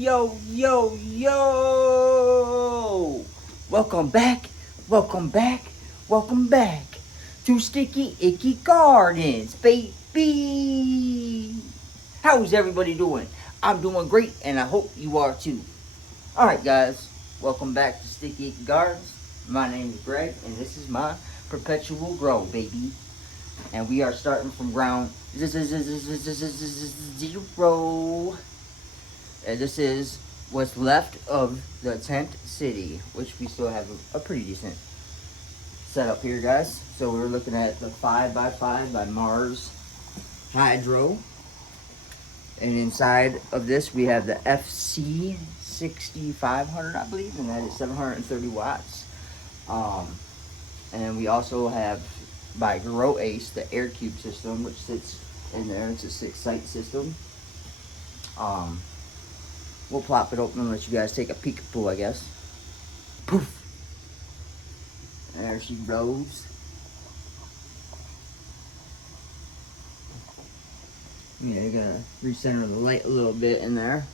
yo! Welcome back, welcome back, welcome back to Sticky Icky Gardens, baby! How's everybody doing? I'm doing great, and I hope you are too. Alright, guys, welcome back to Sticky Icky Gardens. My name is Greg, and this is my perpetual grow, baby. And we are starting from ground zero. And this is what's left of the tent city, which we still have a pretty decent setup here, guys. So we're looking at the 5x5 by Mars Hydro. And inside of this, we have the FC 6500, I believe, and that is 730 watts. And then we also have by Grow Ace the Air Cube system, which sits in there. It's a 6-site system. We'll plop it open and let you guys take a peek-a-poo, I guess. Poof! There she goes. Yeah, you gotta recenter the light a little bit in there.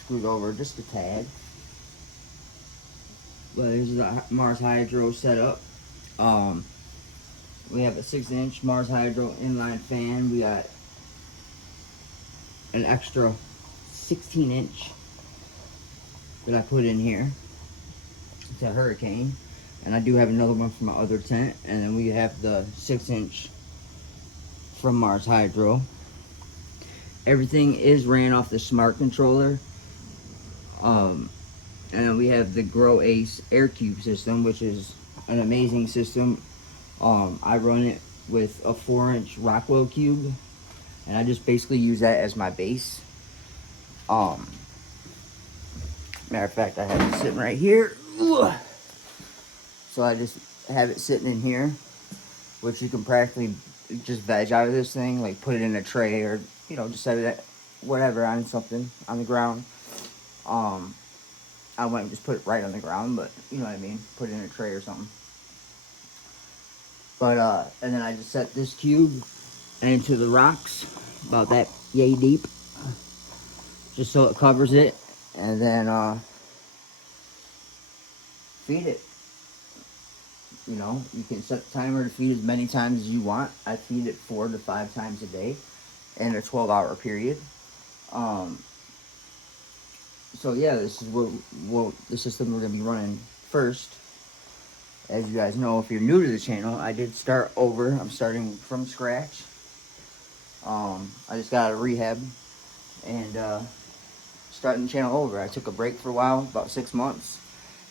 Scoot over just a tad. But here's the Mars Hydro setup. We have a 6-inch Mars Hydro inline fan. We got an extra 16-inch that I put in here. It's a Hurricane. And I do have another one from my other tent. And then we have the 6-inch from Mars Hydro. Everything is ran off the smart controller. And then we have the Grow Ace Air Cube system, which is an amazing system. I run it with a 4-inch Rockwell cube, and I just basically use that as my base. Matter of fact, I have it sitting right here. So I just have it sitting in here, which you can practically just veg out of this thing, like put it in a tray or, you know, just set it whatever on something on the ground. I wouldn't just put it right on the ground, but you know what I mean, put it in a tray or something. But and then I just set this cube into the rocks about that yay deep, just so it covers it, and then feed it. You know, you can set the timer to feed as many times as you want. I feed it 4 to 5 times a day in a 12-hour period. So yeah, this is what the system we're gonna be running first. As you guys know, if you're new to the channel, I did start over. I'm starting from scratch. I just got out of rehab and starting the channel over. I took a break for a while, about 6 months,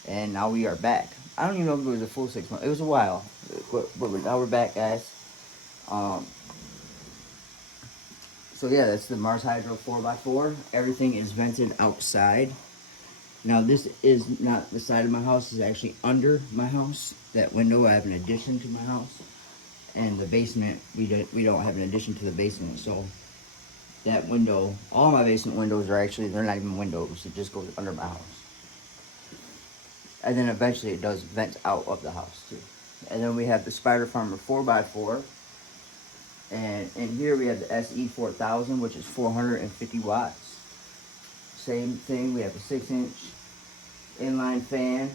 and now we are back. I don't even know if it was a full 6 months. It was a while, but now we're back, guys. So yeah, that's the Mars Hydro 4x4. Everything is vented outside. Now this is not the side of my house, it's actually under my house. That window, I have an addition to my house. And the basement, we don't have an addition to the basement. So that window, all my basement windows are actually, they're not even windows. It just goes under my house. And then eventually it does vent out of the house too. And then we have the Spider Farmer 4x4. And in here we have the SE4000, which is 450 watts. Same thing, we have a 6-inch inline fan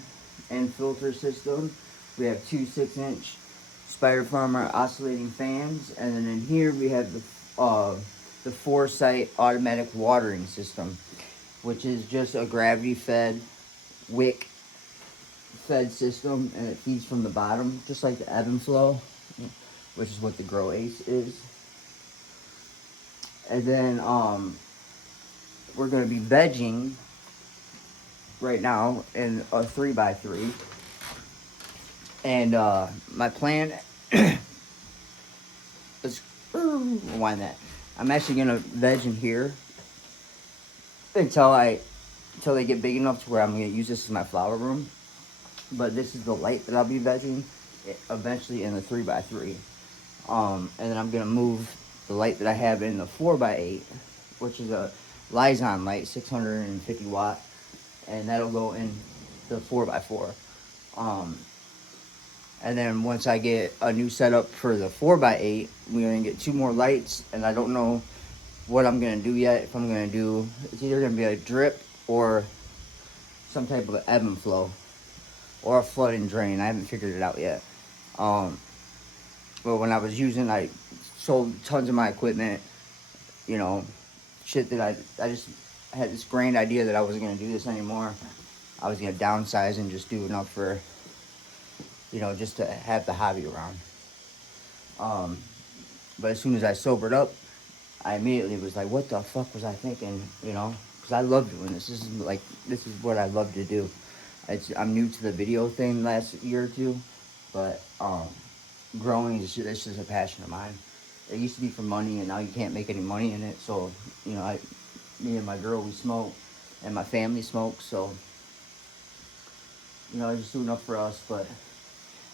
and filter system. We have 2 6-inch Spider Farmer oscillating fans. And then in here we have the 4-site automatic watering system, which is just a gravity fed, wick fed system, and it feeds from the bottom, just like the ebb and flow, which is what the Grow Ace is. And then we're going to be vegging right now in a 3x3. And my plan is rewind that. I'm actually going to veg in here until they get big enough to where I'm going to use this as my flower room. But this is the light that I'll be vegging eventually in the 3x3. And then I'm going to move the light that I have in the 4x8, which is a Lizon light, 650 watt, and that'll go in the 4x4. And then once I get a new setup for the 4x8, we're going to get 2 more lights, and I don't know what I'm going to do yet. If I'm going to do, it's either going to be a drip or some type of ebb and flow, or a flood and drain. I haven't figured it out yet. But when I was using, I sold tons of my equipment, you know, shit that I just had this grand idea that I wasn't going to do this anymore. I was going to downsize and just do enough for, you know, just to have the hobby around. But as soon as I sobered up, I immediately was like, what the fuck was I thinking, you know? Because I love doing this. This is what I love to do. I'm new to the video thing last year or two, but growing is just a passion of mine. It used to be for money, and now you can't make any money in it. So, you know, me and my girl, we smoke, and my family smokes. So, you know, I just do enough for us. But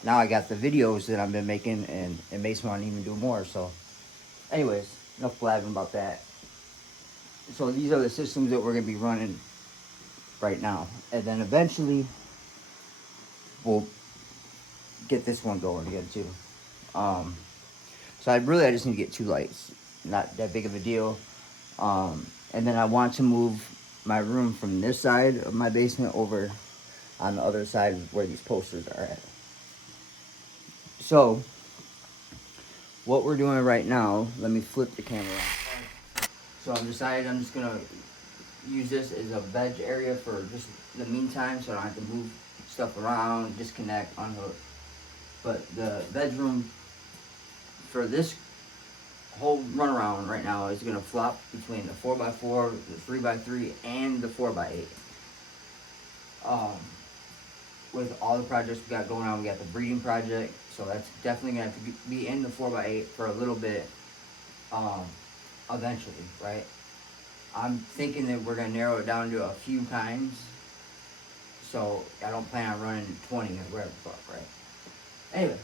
now I got the videos that I've been making, and it makes me want to even do more. So, anyways, enough blabbing about that. So these are the systems that we're going to be running right now. And then eventually, we'll get this one going again, too. So I just need to get 2 lights. Not that big of a deal. And then I want to move my room from this side of my basement over on the other side where these posters are at. So, what we're doing right now, let me flip the camera on. So I'm just going to use this as a veg area for just the meantime, so I don't have to move stuff around, disconnect, unhook. But the bedroom for this whole runaround right now is going to flop between the 4x4, the 3x3, and the 4x8. With all the projects we got going on, we got the breeding project, so that's definitely going to have to be in the 4x8 for a little bit, eventually, right? I'm thinking that we're going to narrow it down to a few kinds, so I don't plan on running 20 or whatever the fuck, right? Anyway,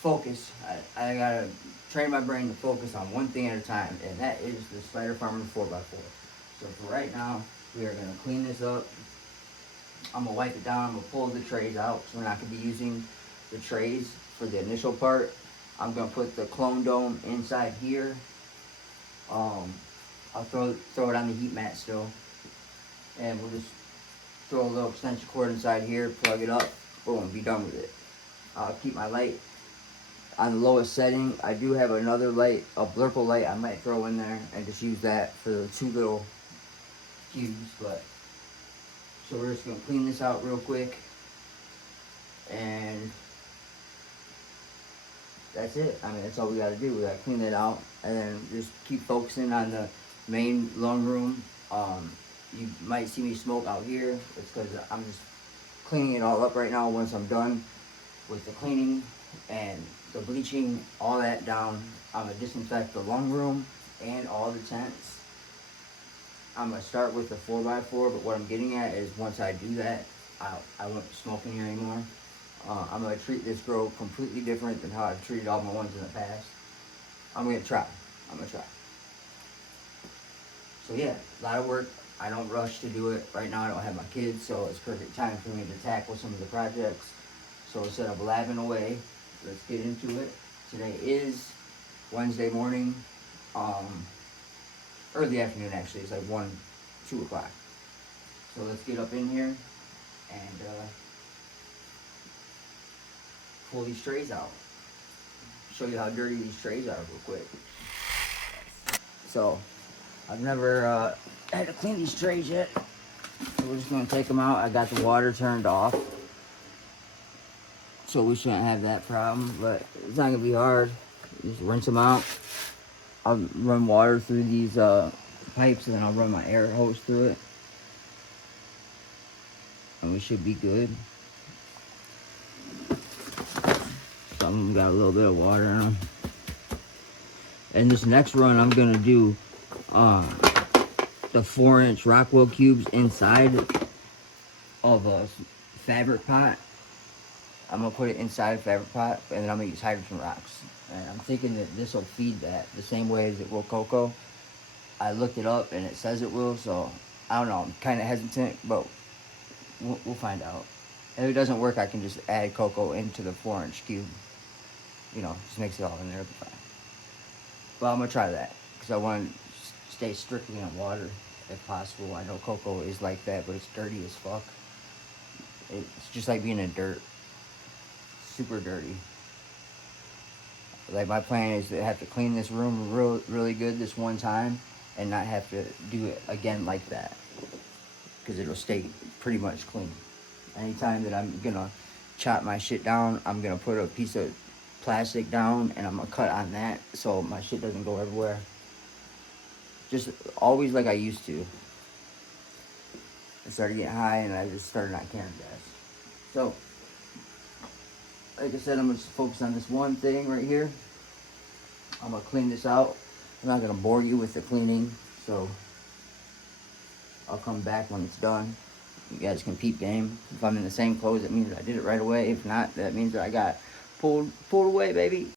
focus. I gotta train my brain to focus on one thing at a time, and that is the Spider Farmer 4x4. So for right now, we are gonna clean this up. I'm gonna wipe it down. I'm gonna pull the trays out, so we're not gonna be using the trays for the initial part. I'm gonna put the clone dome inside here. I'll throw it on the heat mat still, and we'll just throw a little extension cord inside here, plug it up, boom, be done with it. I'll keep my light on the lowest setting. I do have another light, a Blurple light I might throw in there and just use that for the 2 little cubes. But so we're just gonna clean this out real quick, and that's it. I mean, that's all we gotta do. We gotta clean it out, and then just keep focusing on the main lung room. You might see me smoke out here. It's because I'm just cleaning it all up right now. Once I'm done with the cleaning and the bleaching, all that down, I'm gonna disinfect the lung room and all the tents. I'm gonna start with the 4x4, but what I'm getting at is once I do that, I won't be smoking here anymore. I'm gonna treat this grow completely different than how I've treated all my ones in the past. I'm gonna try. So yeah, a lot of work. I don't rush to do it. Right now I don't have my kids, so it's perfect time for me to tackle some of the projects. So instead of blabbing away, let's get into it. Today is Wednesday morning, early afternoon actually. It's like 1, 2 o'clock. So let's get up in here and pull these trays out. Show you how dirty these trays are real quick. So I've never had to clean these trays yet. So we're just gonna take them out. I got the water turned off, so we shouldn't have that problem, but it's not gonna be hard. Just rinse them out. I'll run water through these pipes, and then I'll run my air hose through it, and we should be good. Some of them got a little bit of water in them. And this next run, I'm gonna do the 4-inch Rockwell cubes inside of a fabric pot. I'm gonna put it inside a fabric pot, and then I'm gonna use hydrogen rocks. And I'm thinking that this will feed that the same way as it will cocoa. I looked it up, and it says it will, so I don't know. I'm kind of hesitant, but we'll find out. If it doesn't work, I can just add cocoa into the 4-inch cube. You know, just mix it all in there, it'll be fine. But I'm gonna try that, because I want to stay strictly on water if possible. I know Coco is like that, but it's dirty as fuck. It's just like being in dirt, super dirty. Like my plan is to have to clean this room really good this one time, and not have to do it again like that, because it'll stay pretty much clean. Anytime that I'm gonna chop my shit down, I'm gonna put a piece of plastic down and I'm gonna cut on that so my shit doesn't go everywhere. Just always like I used to. I started getting high and I just started not caring gas. So, like I said, I'm gonna just focus on this one thing right here. I'm gonna clean this out. I'm not gonna bore you with the cleaning, so I'll come back when it's done. You guys can peep game. If I'm in the same clothes, it means I did it right away. If not, that means that I got pulled away, baby.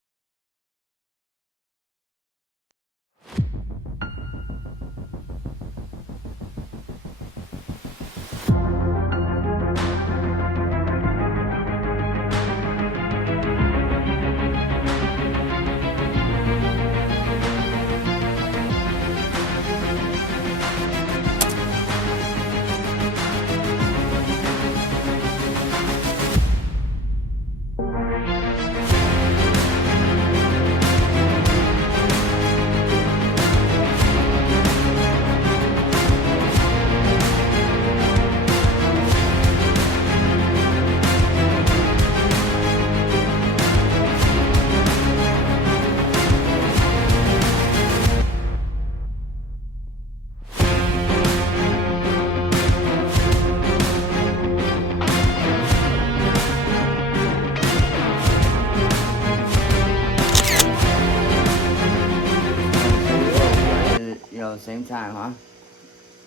The same time, huh?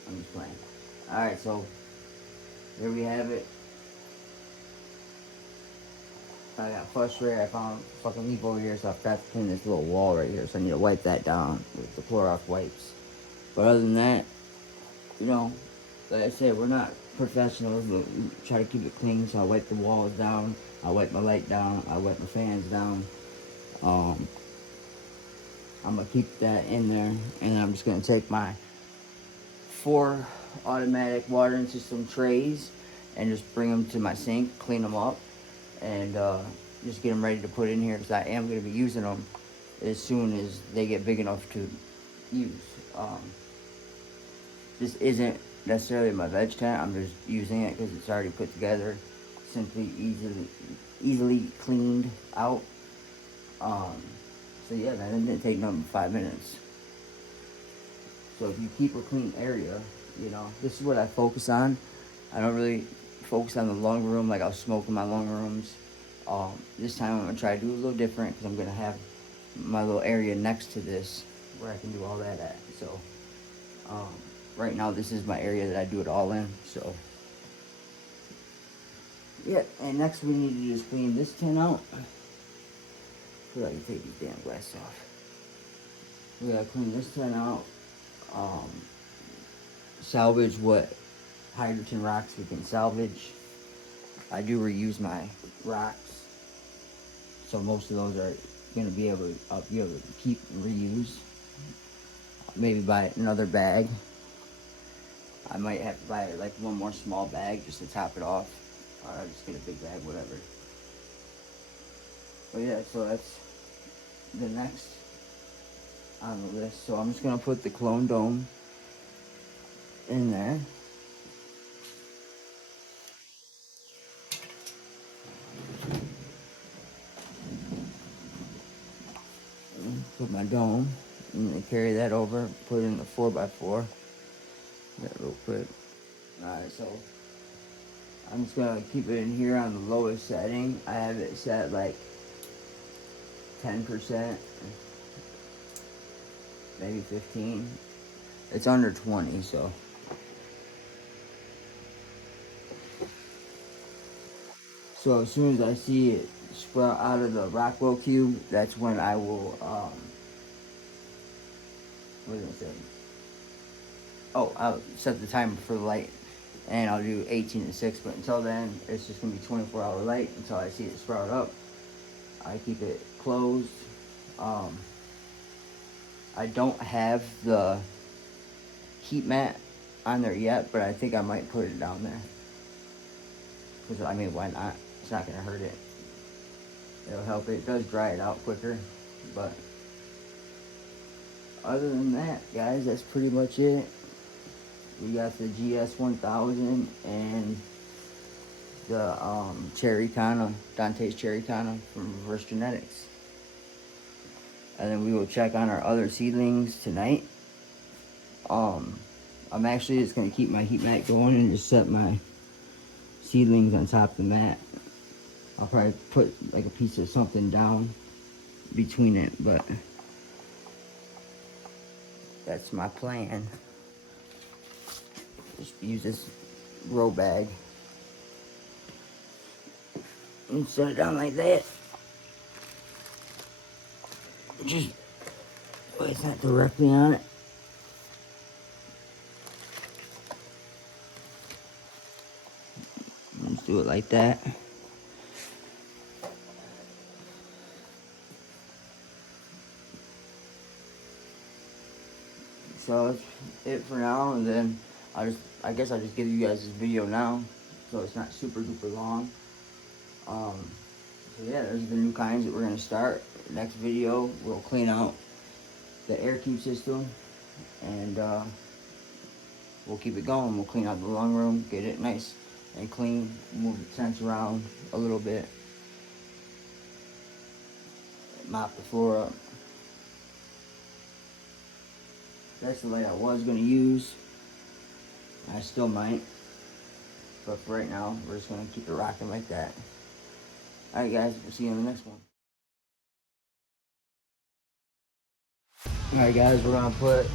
I'm just playing. Alright, so there we have it. I got frustrated. I found a fucking leaf over here, so I forgot to clean this little wall right here. So I need to wipe that down with the Clorox wipes. But other than that, you know, like I said, we're not professionals, but we try to keep it clean. So I wipe the walls down. I wipe my light down. I wipe my fans down. I'm gonna keep that in there, and I'm just gonna take my 4 automatic watering system trays and just bring them to my sink, clean them up, and just get them ready to put in here, because I am going to be using them as soon as they get big enough to use. This isn't necessarily my veg tent. I'm just using it because it's already put together, simply easily cleaned out. So yeah, that didn't take nothing but 5 minutes. So if you keep a clean area, you know, this is what I focus on. I don't really focus on the lung room like I'll smoke in my lung rooms. This time I'm going to try to do a little different, because I'm going to have my little area next to this where I can do all that at. So right now this is my area that I do it all in. So yeah, and next we need to just clean this tin out. I feel like I can take these damn glasses off. We gotta clean this tin out. Salvage what hydrogen rocks we can salvage. I do reuse my rocks, so most of those are gonna be able to keep and reuse. Maybe buy another bag. I might have to buy like one more small bag just to top it off, or I'll just get a big bag, whatever. But yeah, so that's the next on the list. So I'm just gonna put the clone dome in there. Put my dome, and then carry that over, put it in the 4x4. That real quick. Alright, so I'm just gonna keep it in here on the lowest setting. I have it set like 10%, maybe 15. It's under 20, so. So as soon as I see it sprout out of the Rockwell cube, that's when I will, what was I saying? Oh, I'll set the timer for the light, and I'll do 18 to 6, but until then, it's just gonna be 24-hour light until I see it sprout up. I keep it closed. I don't have the heat mat on there yet, but I think I might put it down there. Because, I mean, why not? It's not going to hurt it. It'll help it. It does dry it out quicker. But other than that, guys, that's pretty much it. We got the GS 1000 and the Cherry Kana, Dante's Cherry Kana from Reverse Genetics. And then we will check on our other seedlings tonight. I'm actually just going to keep my heat mat going and just set my seedlings on top of the mat. I'll probably put like a piece of something down between it, but that's my plan. Just use this grow bag and set it down like that. Just, well, it's not directly on it. Let's do it like that. So that's it for now, and then I guess I'll just give you guys this video now, so it's not super duper long. So yeah, there's the new kinds that we're gonna start. Next video, we'll clean out the air keep system, and we'll keep it going. We'll clean out the lung room, get it nice and clean, move the tents around a little bit, mop the floor up. That's the light I was going to use. I still might. But for right now, we're just going to keep it rocking like that. Alright guys, we'll see you in the next one. Alright guys, we're going to put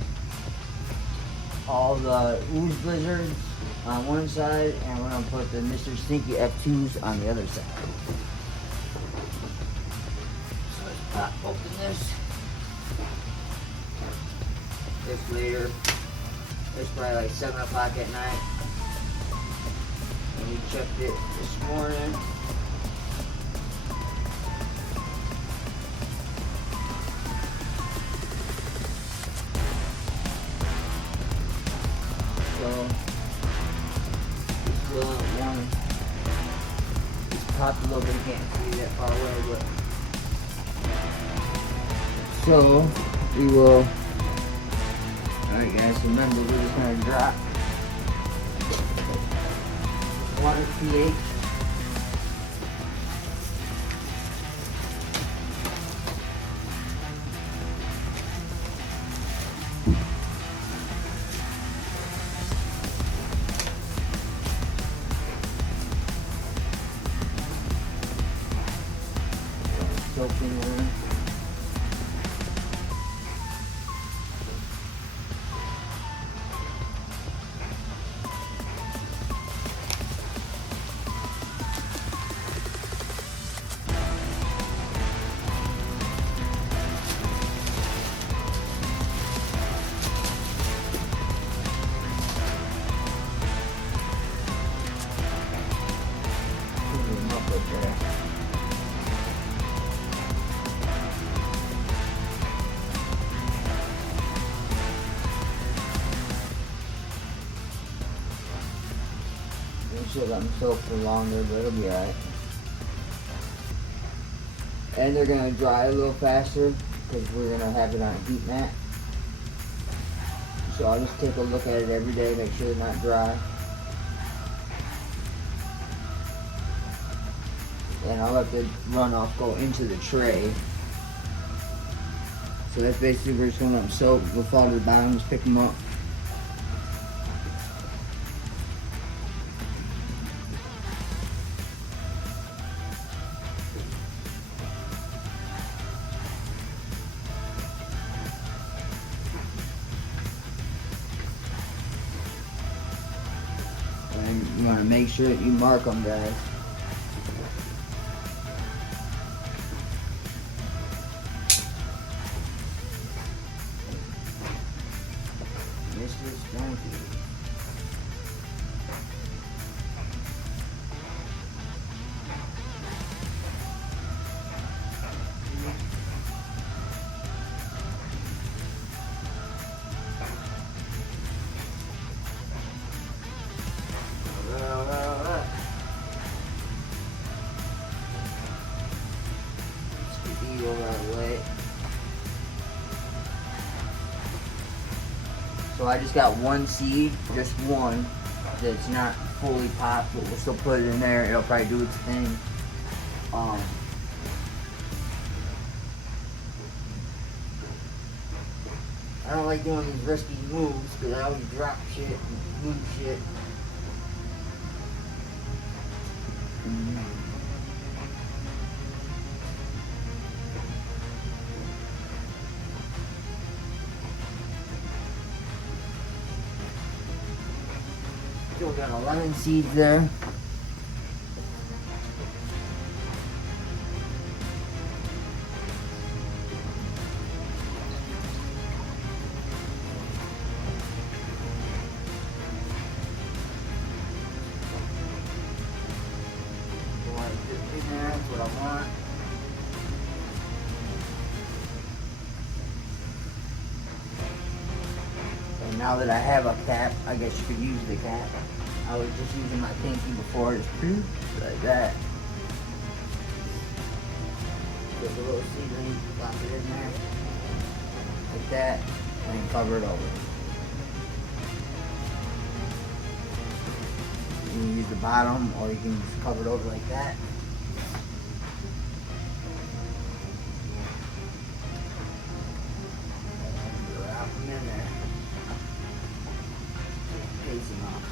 all the Ooze Blizzards on one side, and we're going to put the Mr. Stinky F2s on the other side. So let's pop open this. This later. It's probably like 7 o'clock at night. And we checked it this morning. So, still on one. It's popped a little bit, you can't see that far away, but. So, we will. Alright guys, remember we're just going to drop water pH. Soaking water. Should let them soak for longer, but it'll be alright. And they're gonna dry a little faster because we're gonna have it on a heat mat. So I'll just take a look at it every day, make sure they're not dry. And I'll let the runoff go into the tray. So that's basically we're just gonna let them soak. We'll fall to the bottom, just pick them up. And you want to make sure that you mark them, guys. Mr. Stinky. So I just got one seed, just one, that's not fully popped, but we'll still put it in there. It'll probably do its thing. I don't like doing these risky moves because I always drop shit and lose shit. Still got 11 seeds there. That's what I want. And now that I have a cap, I guess you could use the cap. I was just using my pinky before, just like that. Put the little seedling, pop it in there, like that, and then cover it over. You can use the bottom, or you can just cover it over like that. Wrap them in there. Casing off.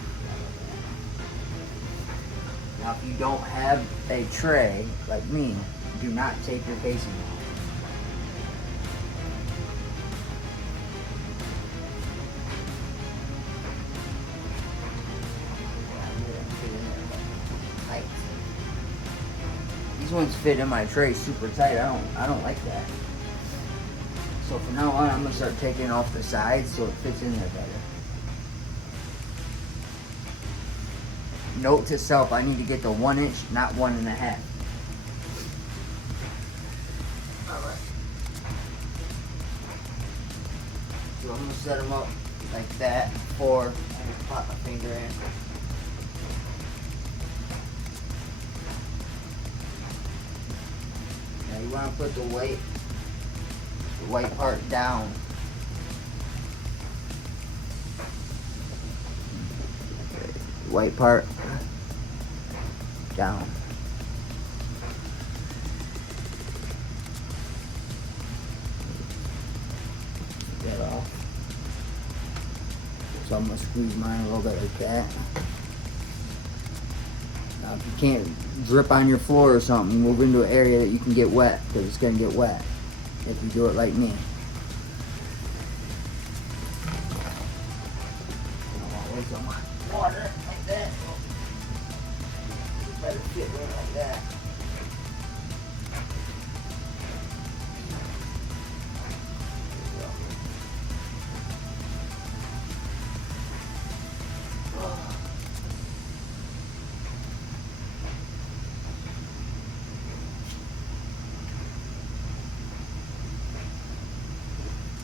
Now, if you don't have a tray like me, do not take your casing off. These ones fit in my tray super tight. I don't like that. So from now on, I'm gonna start taking off the sides so it fits in there better. Note to self: I need to get the 1 inch, not 1.5. All right. So I'm gonna set them up like that, or I just pop my finger in. Now you want to put the white part down. White part down. Get off. So I'm gonna squeeze mine a little bit like that. Now if you can't drip on your floor or something, move into an area that you can get wet, because it's gonna get wet if you do it like me. Water like that. Let it fit in like that.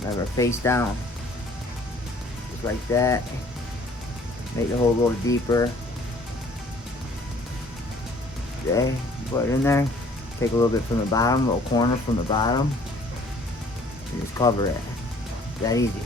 Have her face down, just like that. Make the hole a little deeper. Okay, put it in there. Take a little bit from the bottom, a little corner from the bottom, and just cover it. That easy.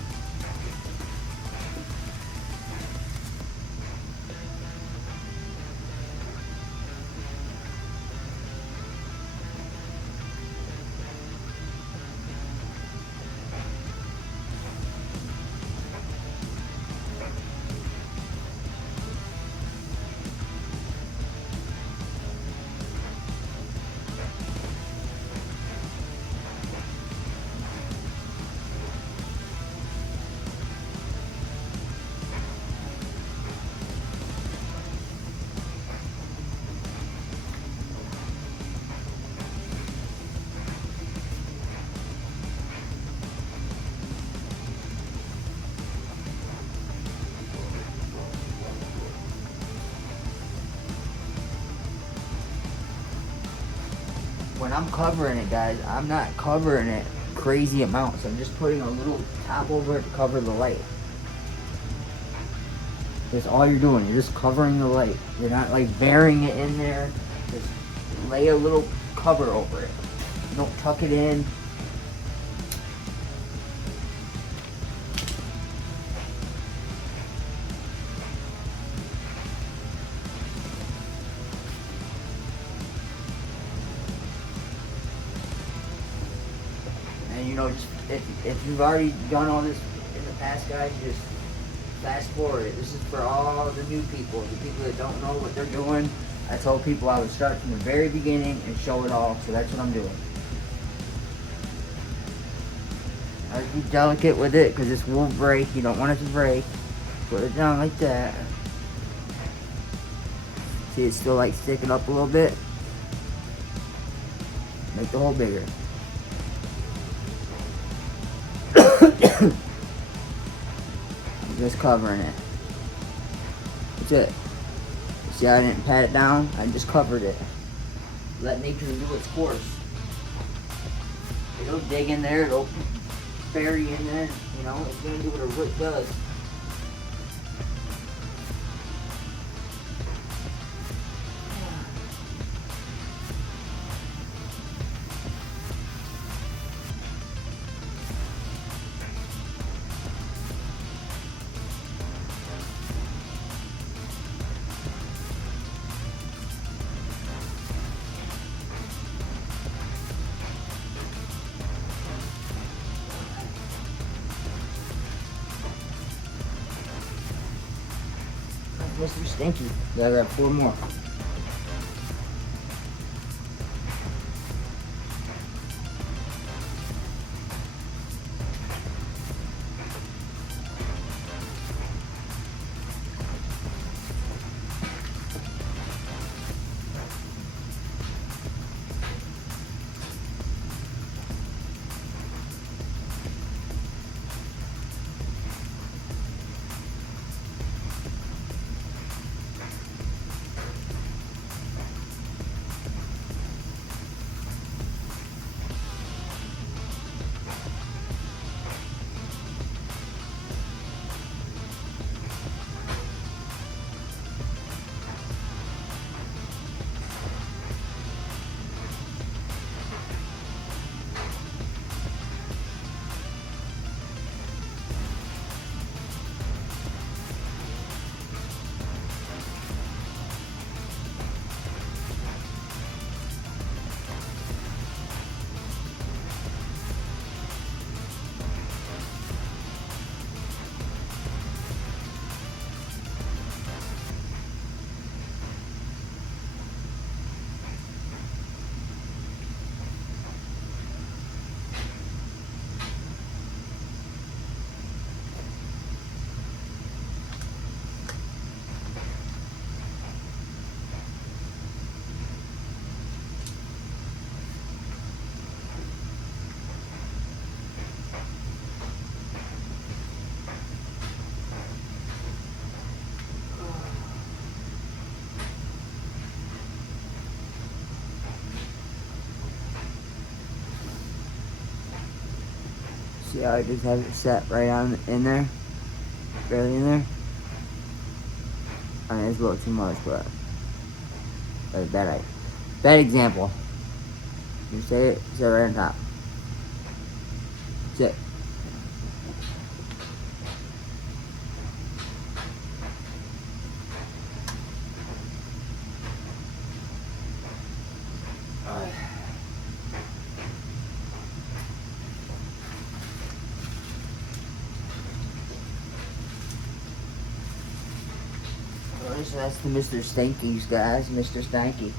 When I'm covering it, guys, I'm not covering it crazy amounts. I'm just putting a little top over it to cover the light. That's all you're doing. You're just covering the light. You're not like burying it in there. Just lay a little cover over it. Don't tuck it in. know, just if you've already done all this in the past, guys, just fast forward it. This is for all the new people, the people that don't know what they're doing. I told people I would start from the very beginning and show it all, so that's what I'm doing. I be delicate with it because this will break. You don't want it to break. Put it down like that. See, it's still like sticking up a little bit. Make the hole bigger. I'm just covering it. That's it. See, I didn't pat it down. I just covered it. Let nature do its course. It'll dig in there. It'll bury in there. You know, it's gonna do what a root does. Mr. Stinky. Gotta grab 4 more. See how I just have it set right on in there? Barely in there? I mean, it's a little too much, but that's a bad example. You say it right on top. That's it. So that's the Mr. Stankies, guys. Mr. Stanky.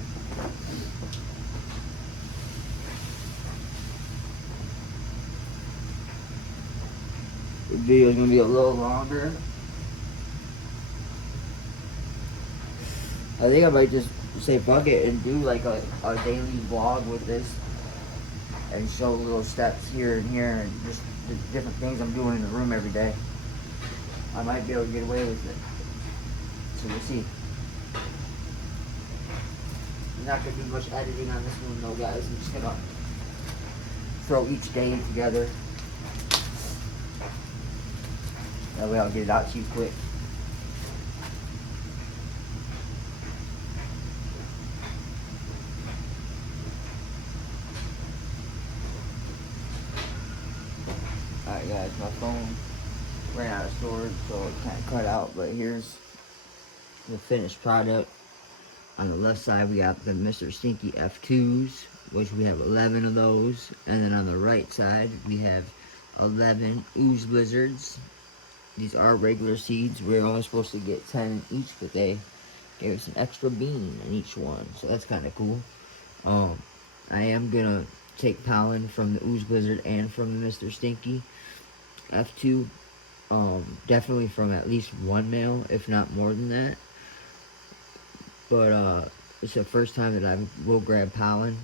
The video's gonna be a little longer. I think I might just say fuck it and do like a daily vlog with this and show little steps here and here and just the different things I'm doing in the room every day. I might be able to get away with it. So we'll see. There's not going to be much editing on this one though, guys. I'm just going to throw each day together. That way I'll get it out to you quick. Alright guys, my phone ran out of storage, so it kind of cut out, but here's the finished product. On the left side we got the Mr. Stinky F2s which we have 11 of those. And then on the right side, we have 11 Ooze Blizzards. These are regular seeds. We're only supposed to get 10 each, but they gave us an extra bean in each one, so that's kind of cool. I am gonna take pollen from the Ooze Blizzard and from the Mr. Stinky F2. Definitely from at least one male, if not more than that. But it's the first time that I will grab pollen,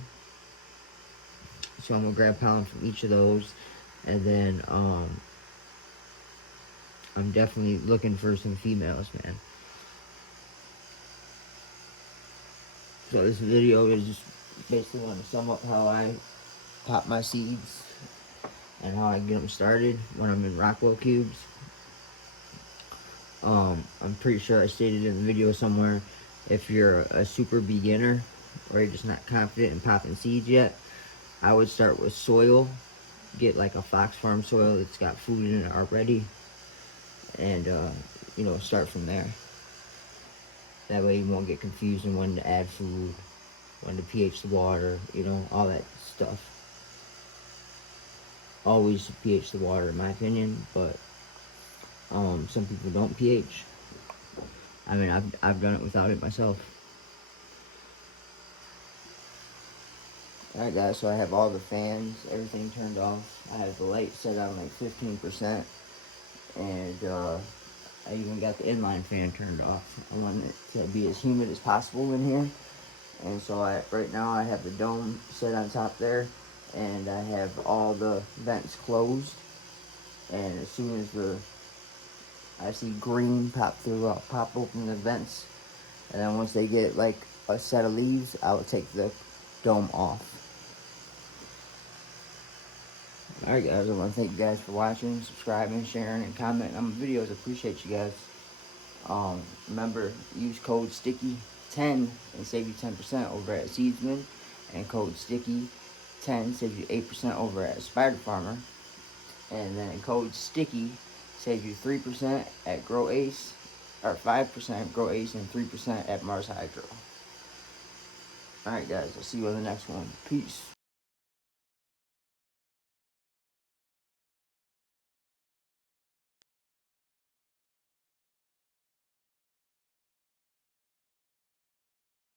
so I'm gonna grab pollen from each of those, and then I'm definitely looking for some females, man. So this video is just basically want to sum up how I pop my seeds and how I get them started when I'm in Rockwell cubes. I'm pretty sure I stated in the video somewhere, if you're a super beginner or you're just not confident in popping seeds yet, I would start with soil. Get like a Fox Farm soil that's got food in it already, and you know, start from there. That way you won't get confused on when to add food, when to pH the water, you know, all that stuff. Always pH the water in my opinion, but some people don't pH. I mean, I've done it without it myself. Alright guys, so I have all the fans, everything turned off. I have the light set on like 15%, and I even got the inline fan turned off. I want it to be as humid as possible in here. And so right now I have the dome set on top there, and I have all the vents closed. And as soon as I see green pop through, I'll pop open the vents. And then once they get like a set of leaves, I will take the dome off. Alright guys, I want to thank you guys for watching, subscribing, sharing, and commenting on my videos. I appreciate you guys. Remember, use code STICKY10 and save you 10% over at Seedsman, and code STICKY10 saves you 8% over at Spider Farmer, and then code STICKY saves you 3% at Grow Ace, or 5% at Grow Ace, and 3% at Mars Hydro. Alright guys, I'll see you on the next one. Peace.